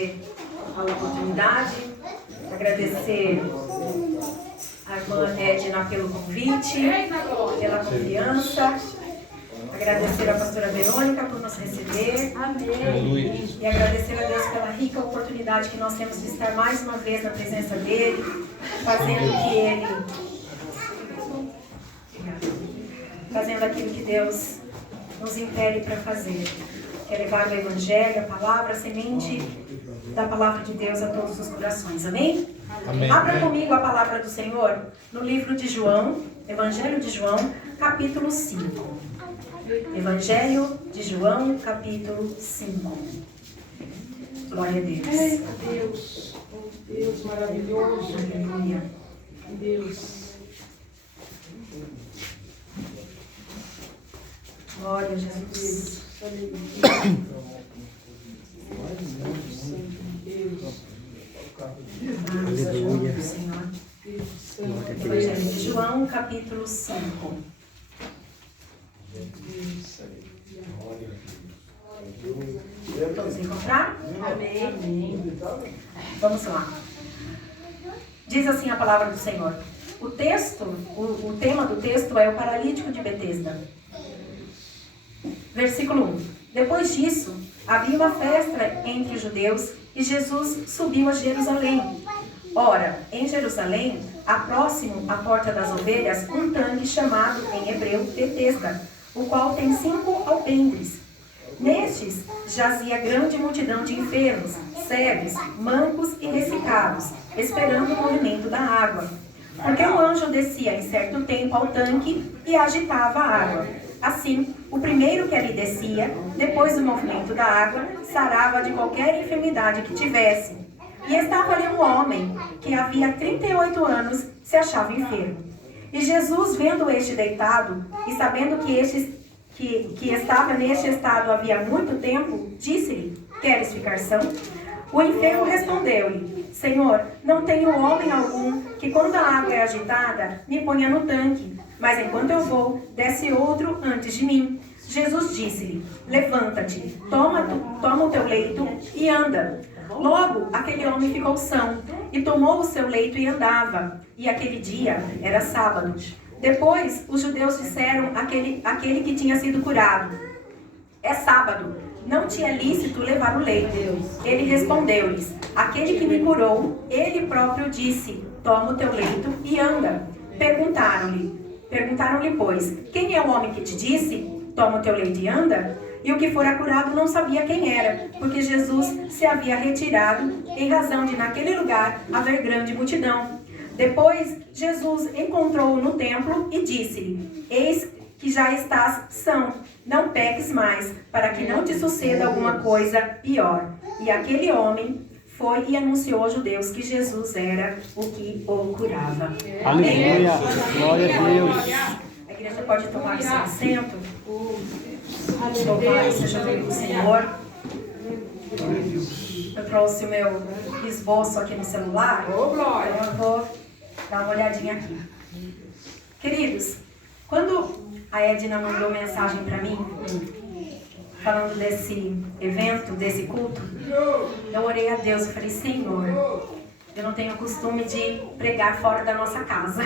agradecer a oportunidade, agradecer a irmã Edna pelo convite, pela confiança, agradecer a pastora Verônica por nos receber. Amém. E agradecer a Deus pela rica oportunidade que nós temos de estar mais uma vez na presença dEle, fazendo aquilo que Deus nos impele para fazer, que é levar o Evangelho, a palavra, a semente da palavra de Deus a todos os corações. Amém? Amém. Abra comigo a palavra do Senhor no livro de João, Evangelho de João, capítulo 5. Evangelho de João, capítulo 5. Glória a Deus. Eita Deus, oh Deus maravilhoso. Aleluia. Deus. Glória a Jesus. Aleluia. Senhor. Evangelho de João, capítulo 5. Todos encontraram? Amém. Vamos lá. Diz assim a palavra do Senhor. O tema do texto é o paralítico de Betesda. Versículo 1. Depois disso, havia uma festa entre os judeus e Jesus subiu a Jerusalém. Ora, em Jerusalém, há próximo à porta das ovelhas, um tanque chamado em hebreu Betesda, o qual tem 5 alpendres. Nestes jazia grande multidão de enfermos, cegos, mancos e ressecados, esperando o movimento da água. Porque um anjo descia em certo tempo ao tanque e agitava a água. Assim, o primeiro que ali descia, depois do movimento da água, sarava de qualquer enfermidade que tivesse. E estava ali um homem que havia 38 anos se achava enfermo. E Jesus, vendo este deitado e sabendo que estava neste estado havia muito tempo, disse-lhe: Queres ficar são? O enfermo respondeu-lhe: Senhor, não tenho homem algum que, quando a água é agitada, me ponha no tanque, mas enquanto eu vou, desce outro antes de mim. Jesus disse-lhe: Levanta-te, toma o teu leito e anda. Logo, aquele homem ficou são, e tomou o seu leito e andava. E aquele dia era sábado. Depois, os judeus disseram àquele que tinha sido curado: É sábado, não te é lícito levar o leito. Ele respondeu-lhes: Aquele que me curou, ele próprio disse: Toma o teu leito e anda. Perguntaram-lhe, pois: Quem é o homem que te disse: Toma o teu leito e anda? E o que fora curado não sabia quem era, porque Jesus se havia retirado, em razão de naquele lugar haver grande multidão. Depois, Jesus encontrou-o no templo e disse-lhe: Eis que já estás são, não peques mais, para que não te suceda alguma coisa pior. E aquele homem foi e anunciou aos judeus que Jesus era o que o curava. Aleluia. Glória a Deus. A igreja pode tomar o seu assento. Louvado seja o nome do Senhor. Eu trouxe o meu esboço aqui no celular. Então eu vou dar uma olhadinha aqui. Queridos, quando a Edna mandou mensagem para mim, falando desse evento, desse culto, eu orei a Deus e falei: Senhor, eu não tenho o costume de pregar fora da nossa casa.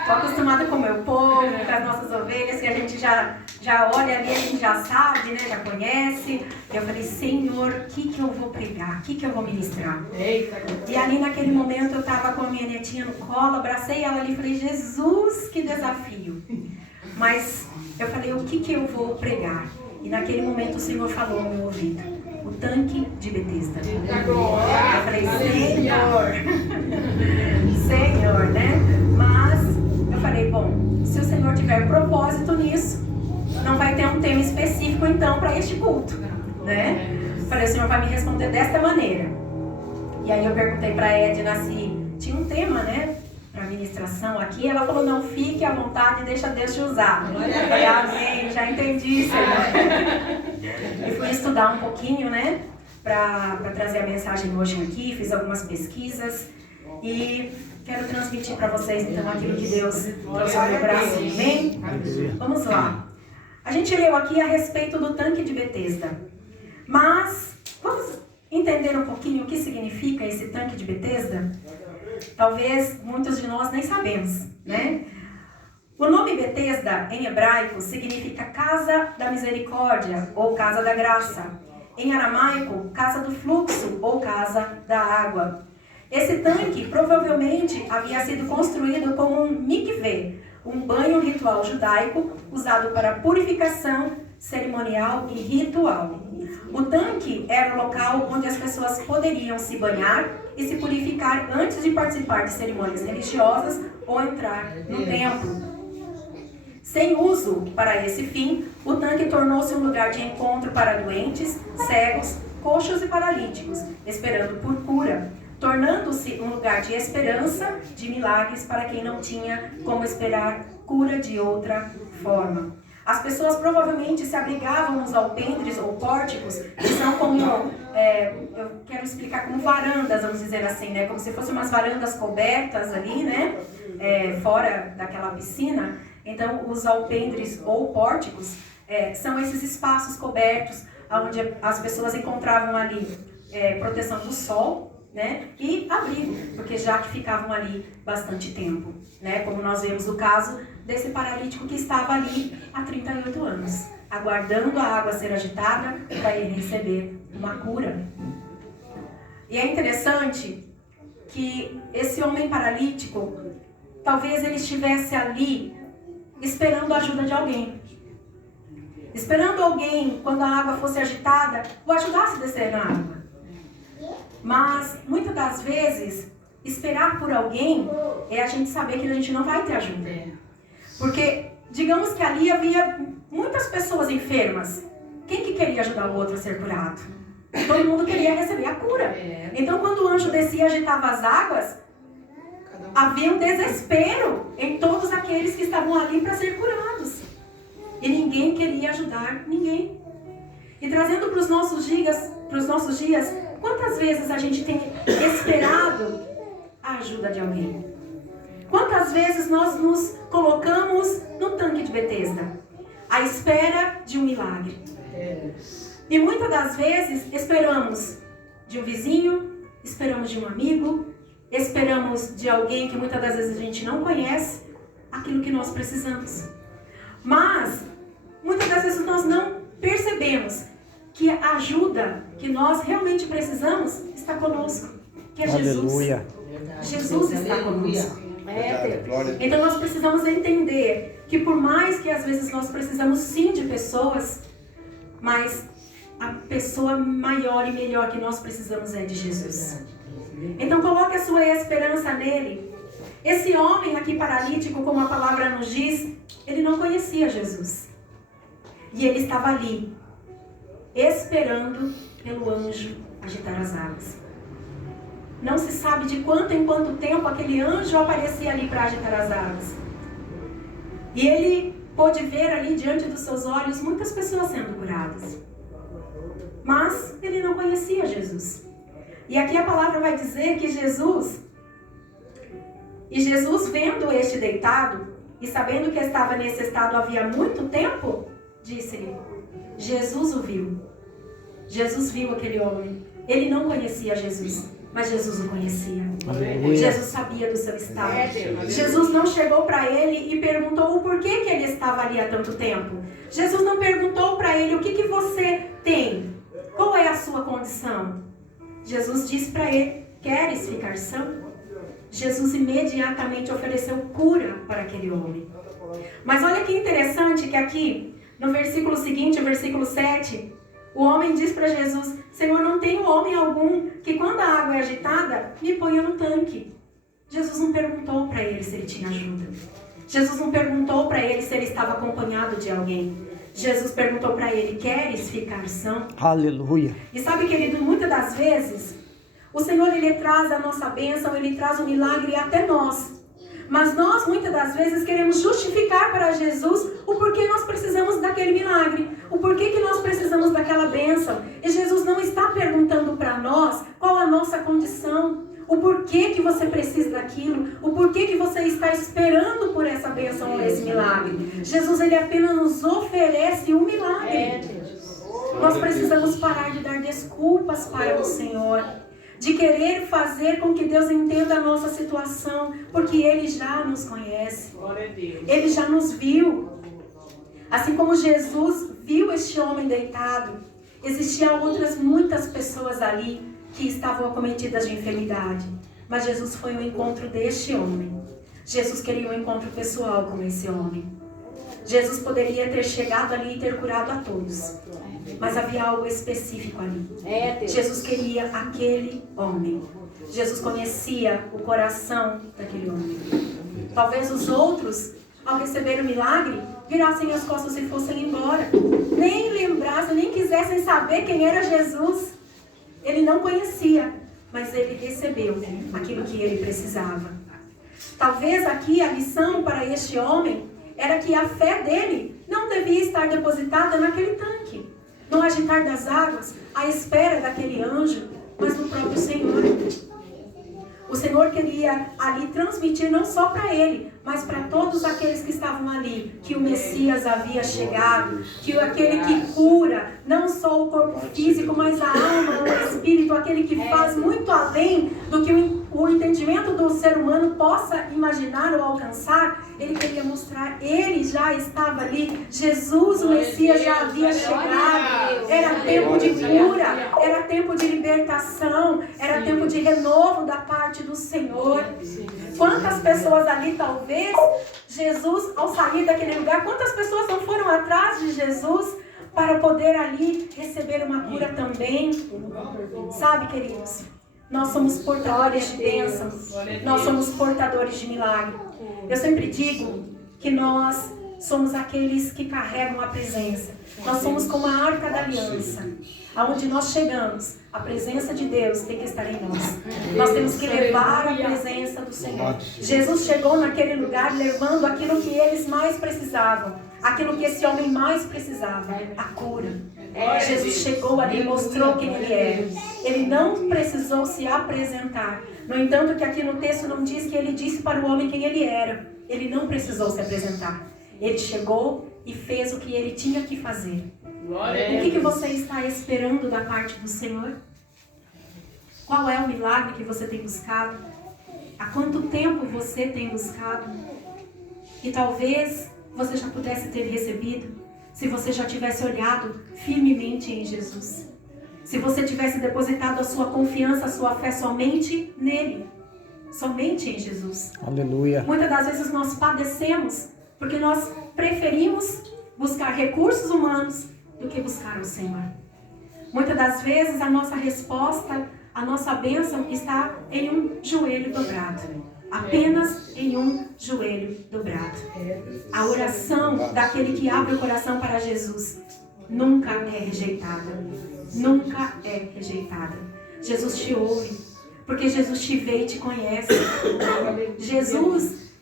Estou acostumada com o meu povo, com as nossas ovelhas, que a gente já olha ali, a gente já sabe, né? Já conhece. Eu falei: Senhor, o que eu vou pregar? O que eu vou ministrar? E ali naquele momento eu estava com a minha netinha no colo, abracei ela ali e falei: Jesus, que desafio. Mas eu falei: o que eu vou pregar? E naquele momento o Senhor falou no meu ouvido: o tanque de Betesda. Eu falei: Senhor, né? Mas eu falei: bom, se o Senhor tiver propósito nisso, não vai ter um tema específico então para este culto, né? Eu falei: o Senhor vai me responder desta maneira. E aí eu perguntei para a Edna se tinha um tema, né, para ministração aqui. Ela falou: não, fique à vontade, deixa Deus te usar. Eu falei: amém, já entendi, Senhor. E fui estudar um pouquinho, né, para trazer a mensagem hoje aqui. Fiz algumas pesquisas e quero transmitir para vocês então aquilo que Deus trouxe ao meu coração. Amém? Vamos lá. A gente leu aqui a respeito do tanque de Betesda. Mas Vamos entender um pouquinho o que significa esse tanque de Betesda? Talvez muitos de nós nem sabemos, né? O nome Betesda, em hebraico, significa casa da misericórdia ou casa da graça. Em aramaico, casa do fluxo ou casa da água. Esse tanque provavelmente havia sido construído como um mikveh, um banho ritual judaico usado para purificação cerimonial e ritual. O tanque era o local onde as pessoas poderiam se banhar e se purificar antes de participar de cerimônias religiosas ou entrar no templo. Sem uso para esse fim, o tanque tornou-se um lugar de encontro para doentes, cegos, coxos e paralíticos, esperando por cura, tornando-se um lugar de esperança, de milagres para quem não tinha como esperar cura de outra forma. As pessoas provavelmente se abrigavam nos alpendres ou pórticos, que são como, eu quero explicar como varandas, vamos dizer assim, né? Como se fossem umas varandas cobertas ali, né? Fora daquela piscina. Então, os alpendres ou pórticos são esses espaços cobertos, onde as pessoas encontravam ali proteção do sol, né? E abrigo, porque já que ficavam ali bastante tempo, né? Como nós vemos o caso desse paralítico que estava ali há 38 anos, aguardando a água ser agitada para ele receber uma cura. E é interessante que esse homem paralítico, talvez ele estivesse ali esperando a ajuda de alguém. Esperando alguém, quando a água fosse agitada, o ajudasse a descer na água. Mas, muitas das vezes, esperar por alguém é a gente saber que a gente não vai ter ajuda. Porque, digamos que ali havia muitas pessoas enfermas. Quem que queria ajudar o outro a ser curado? Todo mundo queria receber a cura. Então, quando o anjo descia e agitava as águas, havia um desespero em todos aqueles que estavam ali para ser curados. E ninguém queria ajudar ninguém. E trazendo para os nossos dias, quantas vezes a gente tem esperado a ajuda de alguém? Quantas vezes nós nos colocamos no tanque de Betesda, à espera de um milagre? E muitas das vezes esperamos de um vizinho, esperamos de um amigo, esperamos de alguém que muitas das vezes a gente não conhece, aquilo que nós precisamos. Mas, muitas das vezes nós não percebemos que a ajuda que nós realmente precisamos está conosco, que é Jesus. Aleluia. Jesus está conosco. Então nós precisamos entender que por mais que às vezes nós precisamos sim de pessoas, mas a pessoa maior e melhor que nós precisamos é de Jesus. Então coloque a sua esperança nele. Esse homem aqui paralítico, como a palavra nos diz, ele não conhecia Jesus. E ele estava ali, esperando pelo anjo agitar as águas. Não se sabe de quanto em quanto tempo aquele anjo aparecia ali para agitar as águas. E ele pôde ver ali diante dos seus olhos muitas pessoas sendo curadas. Mas ele não conhecia Jesus. E aqui a palavra vai dizer que Jesus vendo este deitado e sabendo que estava nesse estado havia muito tempo, disse-lhe, Jesus o viu. Jesus viu aquele homem. Ele não conhecia Jesus, mas Jesus o conhecia. Aleluia. Jesus sabia do seu estado. Jesus não chegou para ele e perguntou o porquê que ele estava ali há tanto tempo. Jesus não perguntou para ele o que você tem, qual é a sua condição. Jesus disse para ele, queres ficar são? Jesus imediatamente ofereceu cura para aquele homem. Mas olha que interessante que aqui, no versículo seguinte, o versículo 7, o homem diz para Jesus, Senhor, não tenho homem algum que quando a água é agitada, me ponha no tanque. Jesus não perguntou para ele se ele tinha ajuda. Jesus não perguntou para ele se ele estava acompanhado de alguém. Jesus perguntou para ele, queres ficar são? Aleluia. E sabe, querido, muitas das vezes, o Senhor, Ele traz a nossa bênção, Ele traz o milagre até nós. Mas nós, muitas das vezes, queremos justificar para Jesus o porquê nós precisamos daquele milagre, o porquê que nós precisamos daquela bênção. E Jesus não está perguntando para nós qual a nossa condição, o porquê que você precisa daquilo, o porquê que você está esperando por essa bênção ou esse milagre. Jesus, Ele apenas nos oferece um milagre. Nós precisamos parar de dar desculpas para o Senhor, de querer fazer com que Deus entenda a nossa situação, porque Ele já nos conhece, Ele já nos viu. Assim como Jesus viu este homem deitado, existiam outras muitas pessoas ali que estavam acometidas de enfermidade, mas Jesus foi ao encontro deste homem. Jesus queria um encontro pessoal com esse homem. Jesus poderia ter chegado ali e ter curado a todos, mas havia algo específico ali. Jesus queria aquele homem. Jesus conhecia o coração daquele homem. Talvez os outros, ao receber o milagre, virassem as costas e fossem embora. Nem lembrassem, nem quisessem saber quem era Jesus. Ele não conhecia, mas ele recebeu aquilo que ele precisava. Talvez aqui a lição para este homem era que a fé dele não devia estar depositada naquele tanque, no agitar das águas, à espera daquele anjo, mas no próprio Senhor. O Senhor queria ali transmitir não só para ele, mas para todos aqueles que estavam ali, que o Messias havia chegado, que aquele que cura não só o corpo físico, mas a alma, o espírito, aquele que faz muito além do que o entendimento do ser humano possa imaginar ou alcançar. Ele queria mostrar, ele já estava ali, Jesus, o Messias, já havia chegado. Era tempo de cura, era tempo de libertação, era tempo de renovo da parte do Senhor. Quantas pessoas ali, talvez, Jesus, ao sair daquele lugar, quantas pessoas não foram atrás de Jesus para poder ali receber uma cura também? Sabe, queridos, nós somos portadores de bênçãos, nós somos portadores de milagre. Eu sempre digo que nós somos aqueles que carregam a presença. Nós somos como a arca da aliança. Aonde nós chegamos, a presença de Deus tem que estar em nós. Nós temos que levar a presença do Senhor. Jesus chegou naquele lugar levando aquilo que eles mais precisavam. Aquilo que esse homem mais precisava, a cura. Jesus chegou ali e mostrou quem ele era. Ele não precisou se apresentar. No entanto, que aqui no texto não diz que ele disse para o homem quem ele era. Ele não precisou se apresentar. Ele chegou e fez o que ele tinha que fazer. O que você está esperando da parte do Senhor? Qual é o milagre que você tem buscado? Há quanto tempo você tem buscado? E talvez você já pudesse ter recebido, se você já tivesse olhado firmemente em Jesus. Se você tivesse depositado a sua confiança, a sua fé somente nele. Somente em Jesus. Aleluia. Muitas das vezes nós padecemos porque nós preferimos buscar recursos humanos do que buscar o Senhor. Muitas das vezes a nossa resposta, a nossa bênção está em um joelho dobrado. Apenas em um joelho dobrado. A oração daquele que abre o coração para Jesus nunca é rejeitada. Nunca é rejeitada. Jesus te ouve, porque Jesus te vê e te conhece. Jesus,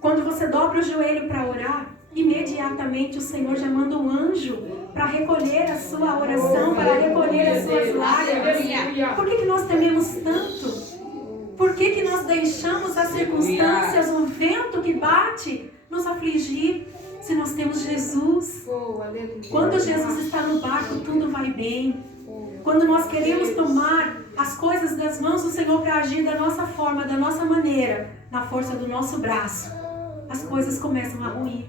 quando você dobra o joelho para orar, imediatamente o Senhor já manda um anjo para recolher a sua oração, para recolher as suas lágrimas. Por que nós tememos tanto? Por que nós deixamos as circunstâncias, o vento que bate, nos afligir, se nós temos Jesus? Quando Jesus está no barco, tudo vai bem. Quando nós queremos tomar as coisas das mãos do Senhor para agir da nossa forma, da nossa maneira, na força do nosso braço, as coisas começam a ruir.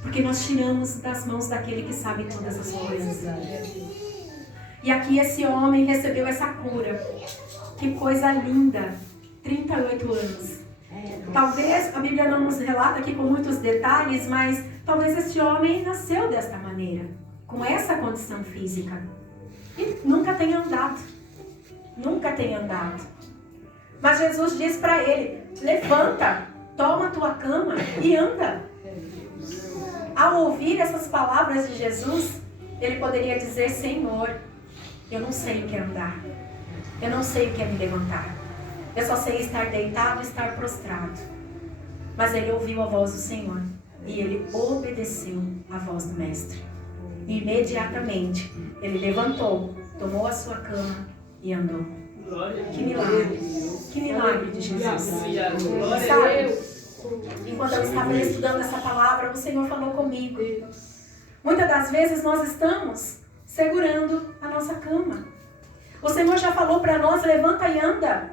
Porque nós tiramos das mãos daquele que sabe todas as coisas. E aqui esse homem recebeu essa cura. Que coisa linda. 38 anos. Talvez, a Bíblia não nos relata aqui com muitos detalhes, mas talvez esse homem nasceu desta maneira, com essa condição física. E nunca tenha andado. Nunca tenha andado. Mas Jesus diz para ele: levanta, toma a tua cama e anda. Ao ouvir essas palavras de Jesus, ele poderia dizer: Senhor, eu não sei o que é andar. Eu não sei o que é me levantar. Eu só sei estar deitado e estar prostrado. Mas ele ouviu a voz do Senhor e ele obedeceu à voz do Mestre. E imediatamente ele levantou, tomou a sua cama e andou. Que milagre! Que milagre de Jesus! Sabe? Enquanto eu estava estudando essa palavra, o Senhor falou comigo. Muitas das vezes nós estamos segurando a nossa cama. O Senhor já falou para nós, levanta e anda.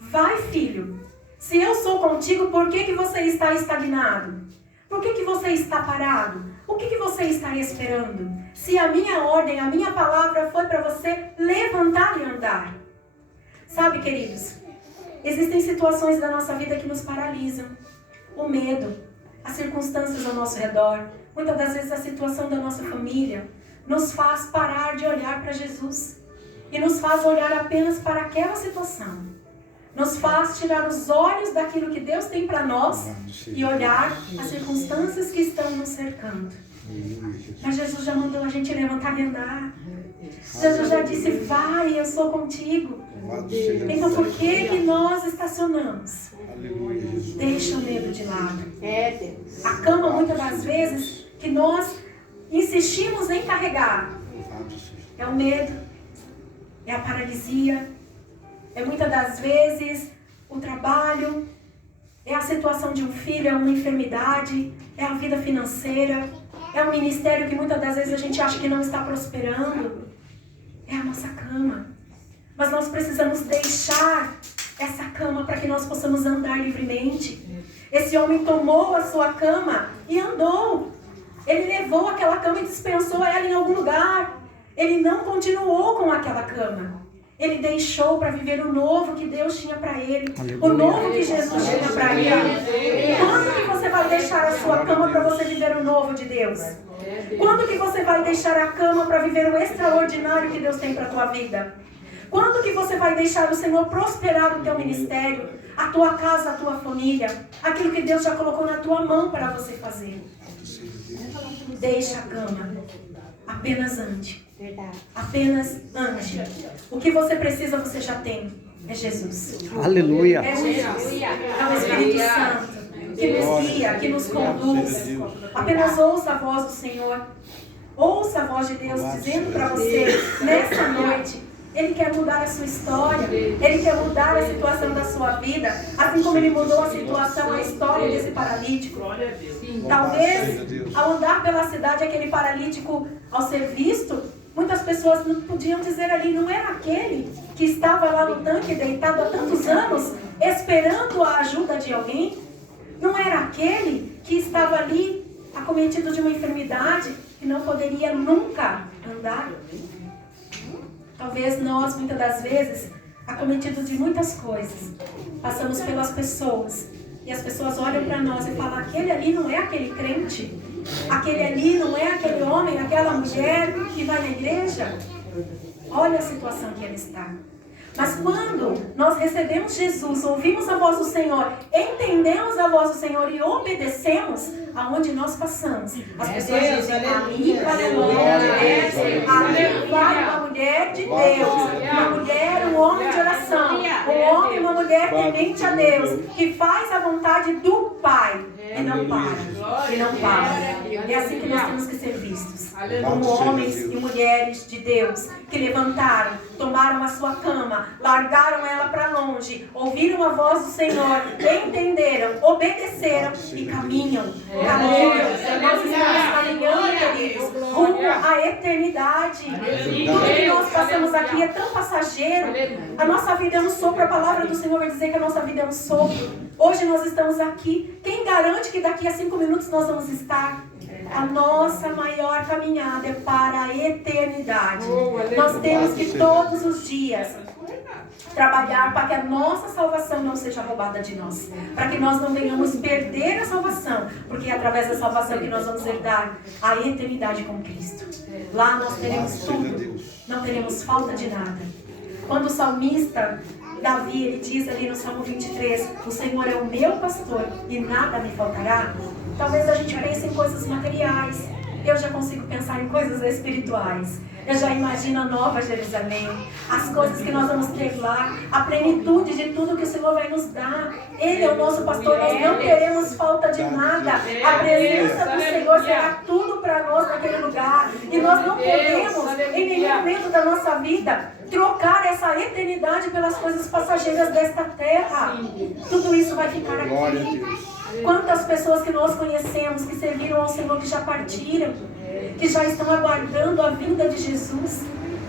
Vai, filho. Se eu sou contigo, por que você está estagnado? Por que você está parado? O que você está esperando? Se a minha ordem, a minha palavra foi para você levantar e andar. Sabe, queridos, existem situações da nossa vida que nos paralisam. O medo, as circunstâncias ao nosso redor, muitas das vezes a situação da nossa família, nos faz parar de olhar para Jesus. E nos faz olhar apenas para aquela situação. Nos faz tirar os olhos daquilo que Deus tem para nós e olhar as circunstâncias que estão nos cercando. Mas Jesus já mandou a gente levantar e andar. Jesus já disse, vai, eu sou contigo. Então por que nós estacionamos? Deixa o medo de lado. A cama, muitas das vezes, que nós insistimos em carregar, é o medo, é a paralisia, é muitas das vezes o trabalho, é a situação de um filho, é uma enfermidade, é a vida financeira, é um ministério que muitas das vezes a gente acha que não está prosperando. É a nossa cama. Mas nós precisamos deixar essa cama para que nós possamos andar livremente. Esse homem tomou a sua cama e andou. Ele levou aquela cama e dispensou ela em algum lugar. Ele não continuou com aquela cama. Ele deixou para viver o novo que Deus tinha para ele. Aleluia. O novo que Jesus tinha para ele. Quando que você vai deixar a sua cama para você viver o novo de Deus? Quando que você vai deixar a cama para viver o extraordinário que Deus tem para a tua vida? Quando que você vai deixar o Senhor prosperar o teu ministério, a tua casa, a tua família, aquilo que Deus já colocou na tua mão para você fazer? Deixa a cama. Apenas ande. Apenas ande. O que você precisa, você já tem. É Jesus. Aleluia. É Jesus. É o Espírito Santo que nos guia, que nos conduz. Apenas ouça a voz do Senhor. Ouça a voz de Deus dizendo para você, nessa noite, Ele quer mudar a sua história. Ele quer mudar a situação da sua vida. Assim como Ele mudou a situação, a história desse paralítico. Talvez, ao andar pela cidade, aquele paralítico, ao ser visto, muitas pessoas não podiam dizer ali, não era aquele que estava lá no tanque deitado há tantos anos, esperando a ajuda de alguém? Não era aquele que estava ali, acometido de uma enfermidade, que não poderia nunca andar? Talvez nós, muitas das vezes, acometidos de muitas coisas, passamos pelas pessoas, e as pessoas olham para nós e falam, aquele ali não é aquele crente? Aquele ali não é aquele homem, aquela mulher que vai na igreja? Olha a situação que ele está. Mas quando nós recebemos Jesus, ouvimos a voz do Senhor, entendemos a voz do Senhor e obedecemos, aonde nós passamos, as pessoas dizem, ali vai uma mulher de Deus, ali vai uma mulher de Deus, uma mulher, um homem de oração, um homem, uma mulher temente a Deus, que faz a vontade do Pai. E não para, e não para. É assim que nós temos que ser vistos, como homens e mulheres de Deus, que levantaram, tomaram a sua cama, largaram ela para longe, ouviram a voz do Senhor, entenderam, obedeceram e caminham. Nós estamos caminhando, queridos, rumo à eternidade. Tudo que nós passamos aqui é tão passageiro. A nossa vida é um sopro, a palavra do Senhor vai dizer que a nossa vida é um sopro. Hoje nós estamos aqui. Quem garante que daqui a 5 minutos nós vamos estar? A nossa maior caminhada é para a eternidade. Nós temos que todos os dias trabalhar para que a nossa salvação não seja roubada de nós. Para que nós não venhamos perder a salvação. Porque é através da salvação que nós vamos herdar a eternidade com Cristo. Lá nós teremos tudo. Não teremos falta de nada. Quando o salmista Davi, ele diz ali no Salmo 23, o Senhor é o meu pastor e nada me faltará. Talvez a gente pense em coisas materiais. Eu já consigo pensar em coisas espirituais. Eu já imagino a Nova Jerusalém, as coisas que nós vamos ter lá, a plenitude de tudo que o Senhor vai nos dar. Ele é o nosso pastor, nós não teremos falta de nada. A presença do Senhor será tudo para nós naquele lugar. E nós não podemos, em nenhum momento da nossa vida, trocar essa eternidade pelas coisas passageiras desta terra. Tudo isso vai ficar aqui. Quantas pessoas que nós conhecemos, que serviram ao Senhor, que já partiram. que já estão aguardando a vinda de Jesus.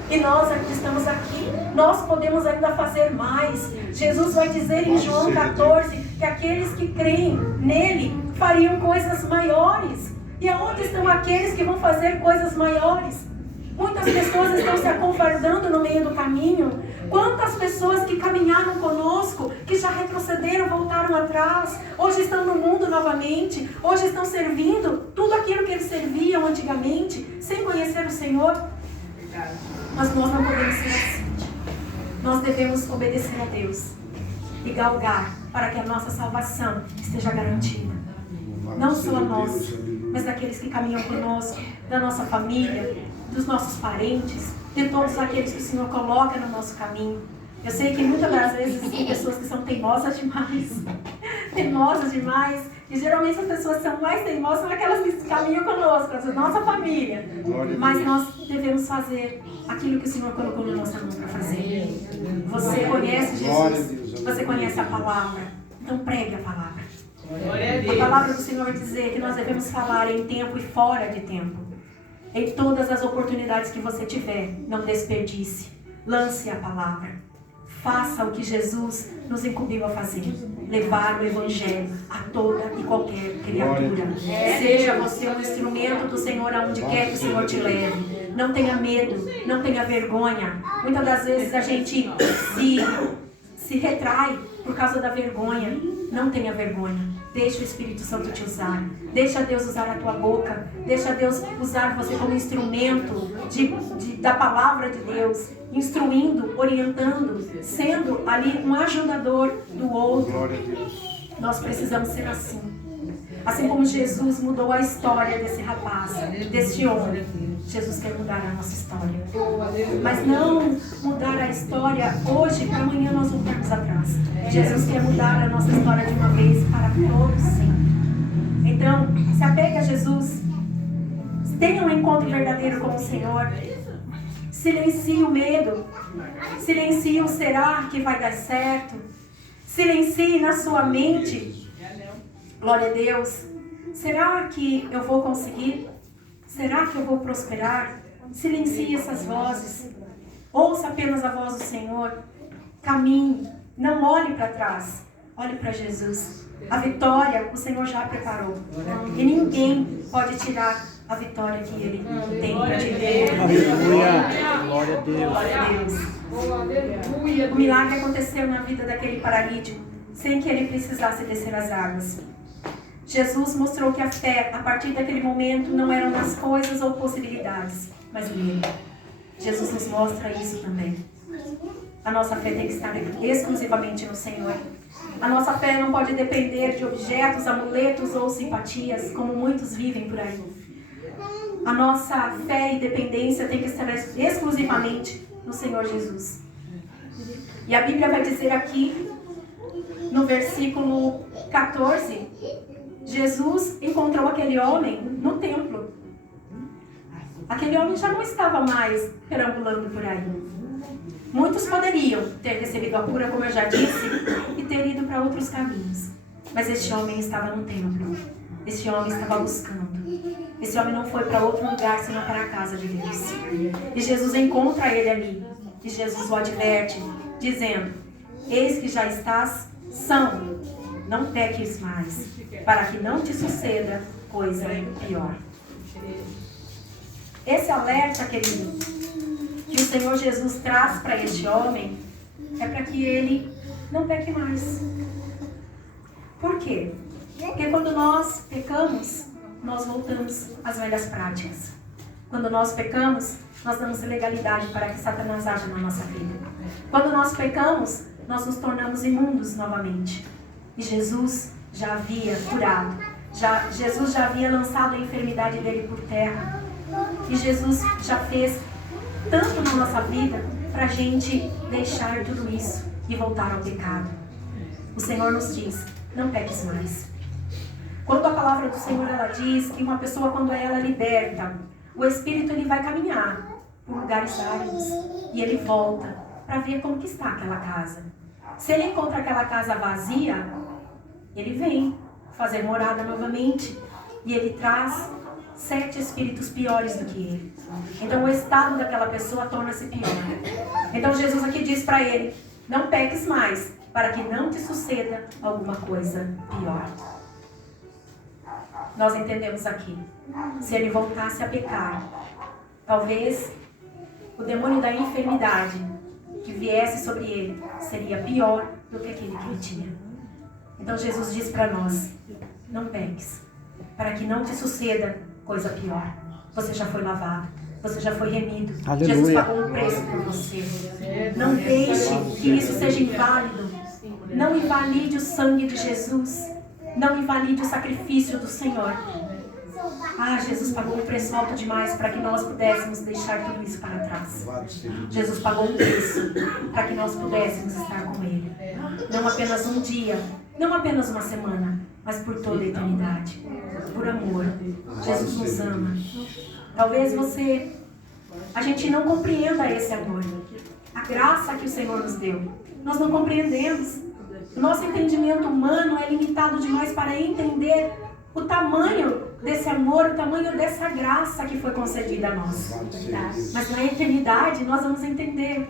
E nós aqui estamos aqui, nós podemos ainda fazer mais. Jesus vai dizer em João 14 que aqueles que creem nele fariam coisas maiores. E aonde estão aqueles que vão fazer coisas maiores? Muitas pessoas estão se acovardando no meio do caminho. Quantas pessoas que caminharam conosco, que já retrocederam, voltaram atrás, hoje estão no mundo novamente, hoje estão servindo tudo aquilo que eles serviam antigamente, sem conhecer o Senhor. Mas nós não podemos ser assim. Nós devemos obedecer a Deus e galgar para que a nossa salvação esteja garantida. Não só a nossa, mas daqueles que caminham conosco, da nossa família, dos nossos parentes, de todos aqueles que o Senhor coloca no nosso caminho. Eu sei que muitas das vezes tem pessoas que são teimosas demais, teimosas demais, e geralmente as pessoas que são mais teimosas são aquelas que caminham conosco, a nossa família. Mas nós devemos fazer aquilo que o Senhor colocou na nossa mão para fazer. Você conhece Jesus, você conhece a palavra, então pregue a palavra. A palavra do Senhor vai dizer que nós devemos falar em tempo e fora de tempo. Em todas as oportunidades que você tiver, não desperdice. Lance a palavra. Faça o que Jesus nos incumbiu a fazer. Levar o Evangelho a toda e qualquer criatura. Seja você um instrumento do Senhor aonde quer que o Senhor te leve. Não tenha medo, não tenha vergonha. Muitas das vezes a gente se retrai por causa da vergonha. Não tenha vergonha. Deixa o Espírito Santo te usar. Deixa Deus usar a tua boca. Deixa Deus usar você como instrumento da palavra de Deus. Instruindo, orientando, sendo ali um ajudador do outro. Nós precisamos ser assim. Assim como Jesus mudou a história desse rapaz, desse homem. Jesus quer mudar a nossa história. Mas não mudar a história hoje para amanhã nós voltarmos atrás. Jesus quer mudar a nossa história de uma vez para todos sempre. Então, se apegue a Jesus. Tenha um encontro verdadeiro com o Senhor. Silencie o medo. Silencie o será que vai dar certo. Silencie na sua mente. Glória a Deus. Será que eu vou conseguir? Será que eu vou prosperar? Silencie essas vozes. Ouça apenas a voz do Senhor. Caminhe. Não olhe para trás. Olhe para Jesus. A vitória o Senhor já preparou. E ninguém pode tirar a vitória que Ele tem para te ver. Aleluia. Glória a Deus. Glória a Deus. O milagre aconteceu na vida daquele paralítico sem que ele precisasse descer as águas. Jesus mostrou que a fé, a partir daquele momento, não era nas coisas ou possibilidades, mas nele. Jesus nos mostra isso também. A nossa fé tem que estar exclusivamente no Senhor. A nossa fé não pode depender de objetos, amuletos ou simpatias, como muitos vivem por aí. A nossa fé e dependência tem que estar exclusivamente no Senhor Jesus. E a Bíblia vai dizer aqui, no versículo 14, Jesus encontrou aquele homem no templo. Aquele homem já não estava mais perambulando por aí. Muitos poderiam ter recebido a cura, como eu já disse, e ter ido para outros caminhos. Mas este homem estava no templo. Este homem estava buscando. Esse homem não foi para outro lugar, senão para a casa de Deus. E Jesus encontra ele ali. E Jesus o adverte, dizendo: eis que já estás são, não peques mais, para que não te suceda coisa pior. Esse alerta, querido, que o Senhor Jesus traz para este homem, é para que ele não peque mais. Por quê? Porque quando nós pecamos, nós voltamos às velhas práticas. Quando nós pecamos, nós damos legalidade para que Satanás haja na nossa vida. Quando nós pecamos, nós nos tornamos imundos novamente. E Jesus já havia curado. Jesus já havia lançado a enfermidade dele por terra. E Jesus já fez tanto na nossa vida para a gente deixar tudo isso e voltar ao pecado. O Senhor nos diz: não peques mais. Quando a palavra do Senhor ela diz que uma pessoa, quando ela liberta, o Espírito ele vai caminhar por lugares áridos e ele volta para ver como que está aquela casa. Se ele encontra aquela casa vazia, ele vem fazer morada novamente e ele traz 7 espíritos piores do que ele. Então o estado daquela pessoa torna-se pior. Então Jesus aqui diz para ele: não peques mais, para que não te suceda alguma coisa pior. Nós entendemos aqui, se ele voltasse a pecar, talvez o demônio da enfermidade que viesse sobre ele seria pior do que aquele que ele tinha. Então Jesus diz para nós: não peques, para que não te suceda coisa pior. Você já foi lavado, você já foi remido. Aleluia. Jesus pagou um preço por você. Não deixe que isso seja inválido. Não invalide o sangue de Jesus. Não invalide o sacrifício do Senhor. Jesus pagou um preço alto demais para que nós pudéssemos deixar tudo isso para trás. Jesus pagou um preço para que nós pudéssemos estar com Ele. Não apenas um dia, não apenas uma semana, mas por toda a eternidade. Por amor. Jesus nos ama. Talvez a gente não compreenda esse amor. A graça que o Senhor nos deu. Nós não compreendemos. O nosso entendimento humano é limitado demais para entender o tamanho desse amor, o tamanho dessa graça que foi concedida a nós. Mas na eternidade nós vamos entender.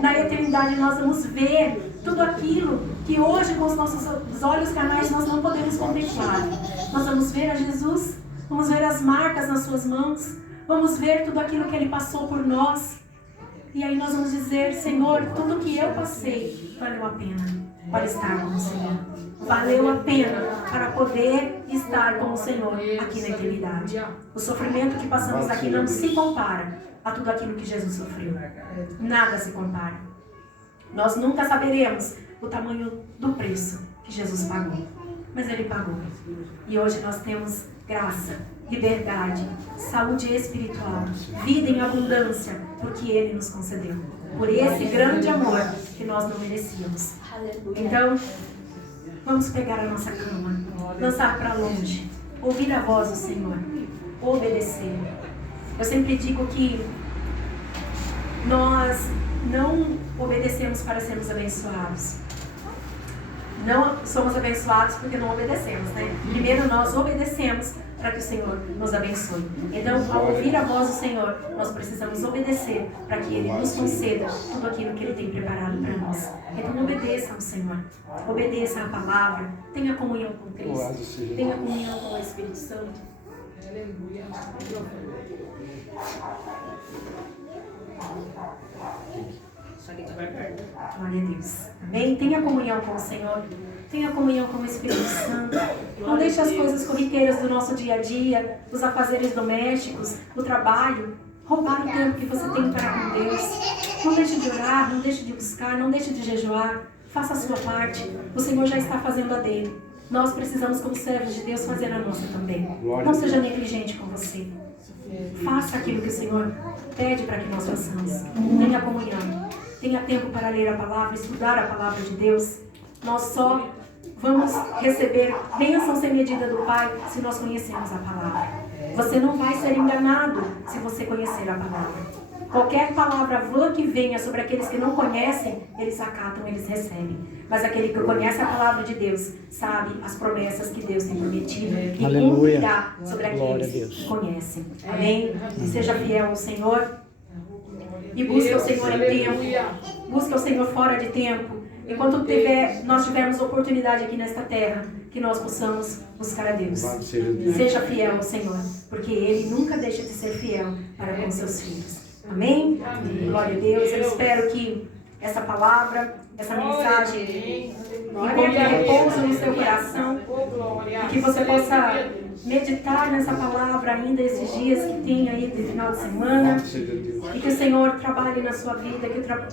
Na eternidade nós vamos ver tudo aquilo que hoje com os nossos olhos carnais nós não podemos contemplar. Nós vamos ver a Jesus, vamos ver as marcas nas suas mãos, vamos ver tudo aquilo que Ele passou por nós. E aí nós vamos dizer: Senhor, tudo que eu passei valeu a pena para estar com o Senhor. Valeu a pena para poder estar com o Senhor aqui na eternidade. O sofrimento que passamos aqui não se compara a tudo aquilo que Jesus sofreu. Nada se compara. Nós nunca saberemos o tamanho do preço que Jesus pagou. Mas Ele pagou. E hoje nós temos graça, liberdade, saúde espiritual, vida em abundância, porque Ele nos concedeu. Por esse grande amor que nós não merecíamos. Então, vamos pegar a nossa cama, lançar para longe, ouvir a voz do Senhor, obedecer. Eu sempre digo que nós não obedecemos para sermos abençoados. Não somos abençoados porque não obedecemos, né? Primeiro nós obedecemos para que o Senhor nos abençoe. Então, ao ouvir a voz do Senhor, nós precisamos obedecer para que Ele nos conceda tudo aquilo que Ele tem preparado para nós. Então, obedeça ao Senhor. Obedeça à palavra. Tenha comunhão com Cristo. Tenha comunhão com o Espírito Santo. Glória a Deus. Amém? Tenha comunhão com o Senhor. Tenha comunhão com o Espírito Santo. Não deixe as coisas corriqueiras do nosso dia a dia, os afazeres domésticos, o trabalho, roubar o tempo que você tem para com Deus. Não deixe de orar, não deixe de buscar, não deixe de jejuar. Faça a sua parte. O Senhor já está fazendo a dele. Nós precisamos, como servos de Deus, fazer a nossa também. Não seja negligente com você. Faça aquilo que o Senhor pede para que nós façamos. Tenha comunhão. Tenha tempo para ler a palavra, estudar a palavra de Deus. Nós só vamos receber bênção sem medida do Pai se nós conhecermos a palavra. Você não vai ser enganado se você conhecer a palavra. Qualquer palavra vã que venha sobre aqueles que não conhecem, eles acatam, eles recebem. Mas aquele que conhece a palavra de Deus sabe as promessas que Deus tem prometido e cumprirá sobre aqueles que conhecem. Amém? E seja fiel ao Senhor e busque o Senhor em tempo. Busque o Senhor fora de tempo. Enquanto nós tivermos oportunidade aqui nesta terra, que nós possamos buscar a Deus. Seja fiel ao Senhor, porque Ele nunca deixa de ser fiel para com seus filhos. Amém? Glória a Deus. Eu espero que essa palavra, essa mensagem encontre repouso no seu coração e que você possa meditar nessa palavra ainda esses dias que tem aí de final de semana e que o Senhor trabalhe na sua vida,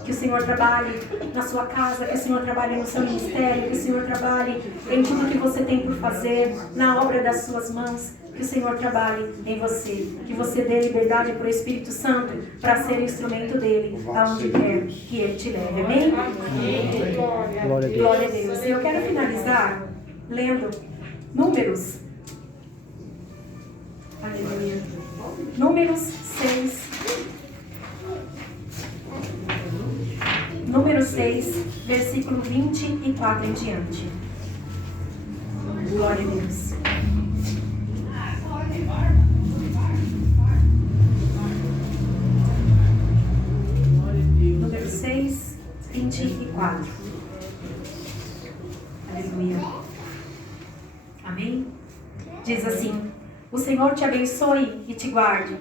que o Senhor trabalhe na sua casa, que o Senhor trabalhe no seu ministério, que o Senhor trabalhe em tudo que você tem por fazer, na obra das suas mãos. Que o Senhor trabalhe em você, que você dê liberdade para o Espírito Santo para ser instrumento dele, aonde quer que ele te leve. Amém? Glória a Deus. Glória a Deus. Eu quero finalizar lendo Números. Aleluia. Números 6. Número 6, versículo 24 em diante. Glória a Deus. Diz assim: o Senhor te abençoe e te guarde.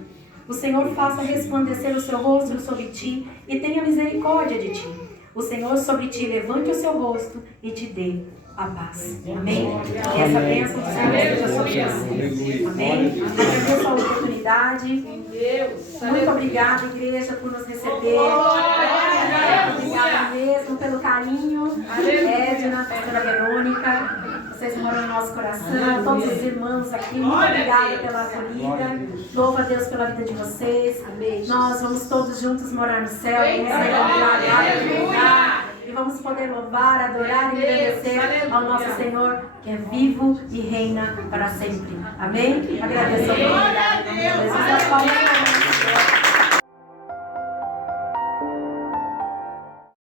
O Senhor faça resplandecer o seu rosto sobre ti e tenha misericórdia de ti. O Senhor sobre ti levante o seu rosto e te dê a paz. Amém? E essa bênção do Senhor seja sobre nós. Amém? Agradeço a oportunidade. Muito obrigada, igreja, por nos receber. Obrigada mesmo pelo carinho. Edna, pastora Verônica. Vocês moram no nosso coração, todos os irmãos aqui, muito obrigada pela acolhida. Louva a Deus pela vida de vocês. Nós vamos todos juntos morar no céu. E vamos poder louvar, adorar e agradecer ao nosso Senhor, que é vivo e reina para sempre. Amém? Agradeço a Deus. Jesus, as palmas.